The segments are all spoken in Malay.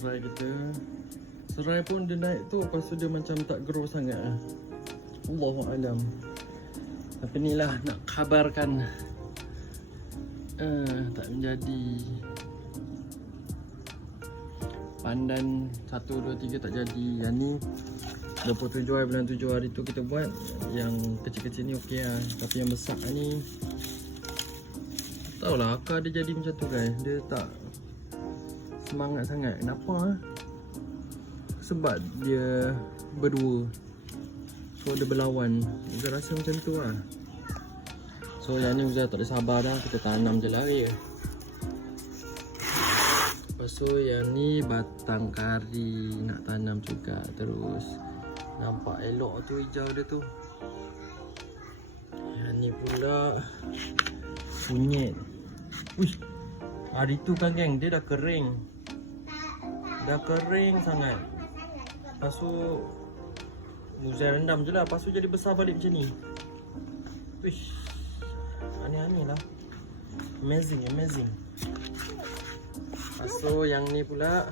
serai kita. Serai pun dia naik tu, lepas tu dia macam tak grow sangat lah. Allahu'alam. Tapi ni lah nak khabarkan tak menjadi. Pandan 1, 2, 3 tak jadi. Yang ni 27 hari bulan 7 hari tu kita buat. Yang kecil-kecil ni okey lah. Tapi yang besar ni tahu lah akar dia jadi macam tu guys. Dia tak semangat sangat. Kenapa lah? Sebab dia berdua, so dia berlawan. Uzai rasa macam tu lah. So yang ni Uzai tak ada sabar dah. Kita tanam je lah ya. Lepas tu yang ni batang kari nak tanam juga. Terus nampak elok tu hijau dia tu. Yang ni pula kunyit. Uish, hari tu kan geng, dia dah kering. Dah kering sangat. Lepas tu Uzai rendam je lah. Lepas tu jadi besar balik macam ni. Uish, aneh-aneh lah. Amazing, amazing. Lepas tu yang ni pula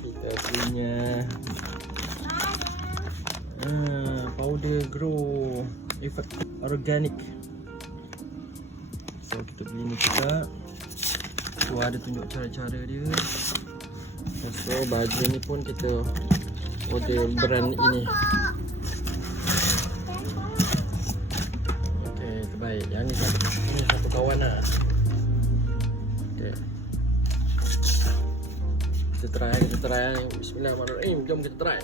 kita punya powder grow effect organic. So kita beli ni juga. So ada tunjuk cara-cara dia. So baju ni pun kita order brand ini. Okay, terbaik. Yang ni satu kawan lah. Okay, kita try. Bismillahirrahmanirrahim. Jom kita try.